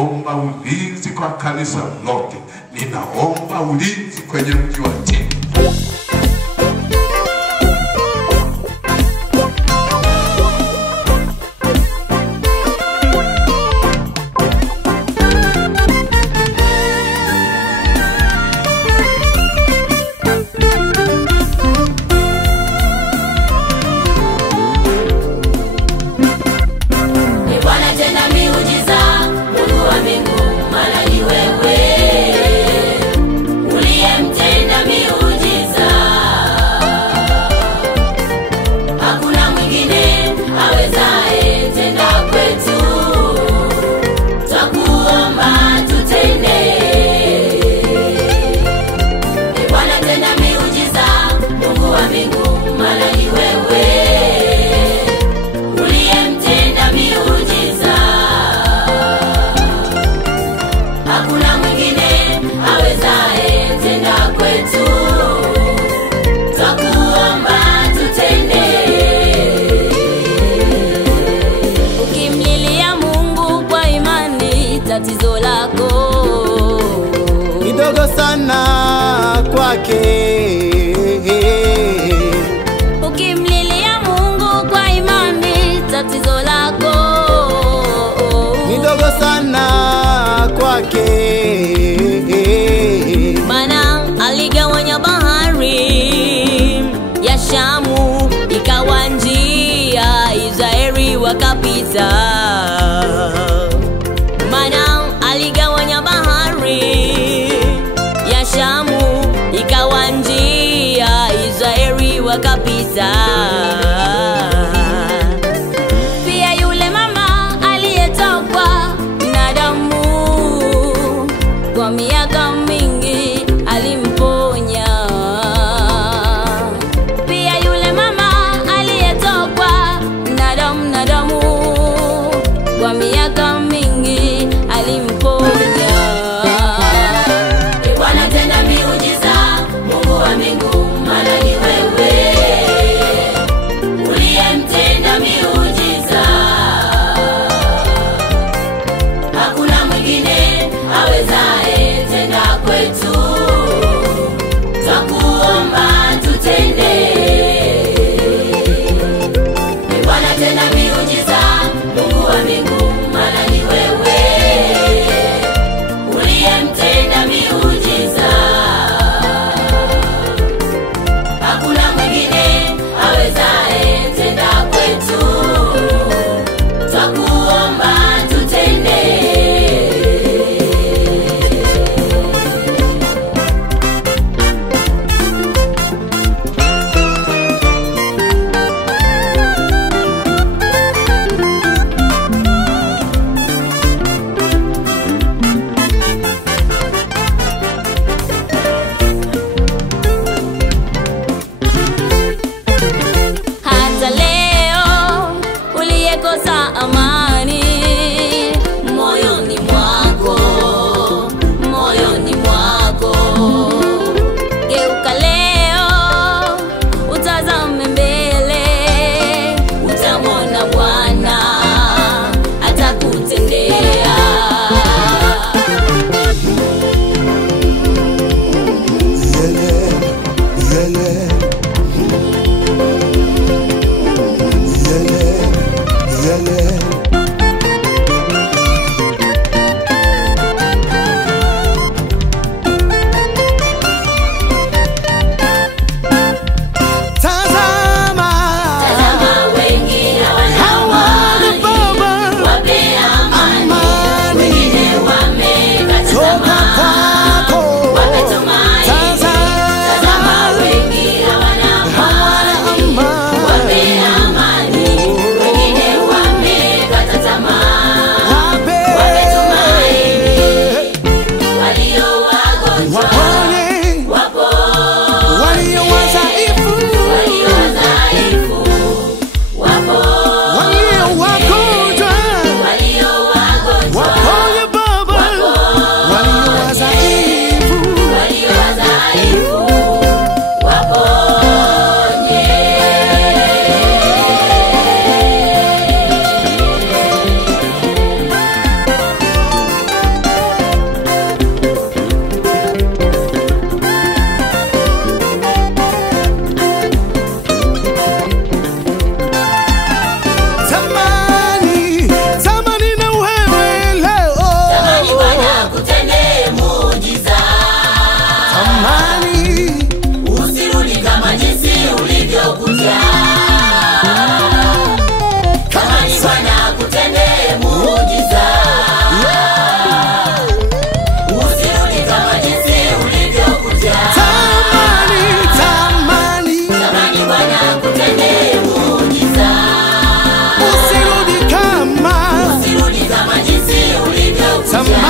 Omba ulinzi kwa kanisa lote. Ninaomba ulinzi kwenye mji wa Tembo. Tatizo lako kidogo sana kwake. Ukimlilia Mungu kwa imani, tatizo lako kidogo sana kwake. Maana aligawanya bahari ya Shamu ikawa njia, Israeli wakapita. Aligawanya bahari ya Shamu ikawa njia, Israeli wakapita. Pia yule mama aliyetokwa na damu kwa miaka mingi alimponya. Pia yule mama aliyetokwa na damu kwa miaka mingi alimponya. Bwana tenda miujiza, Mungu wa mbingu, maana ni wewe uliyemtenda miujiza. Hakuna mwingine awezaye tenda kwetu, twakuomba tutende. Bwana tenda miujiza, Mungu wa mbingu, maana ni wewe uliyemtenda miujiza. Hakuna mwingine awezaye tenda kwetu, twakuomba tutende. Somebody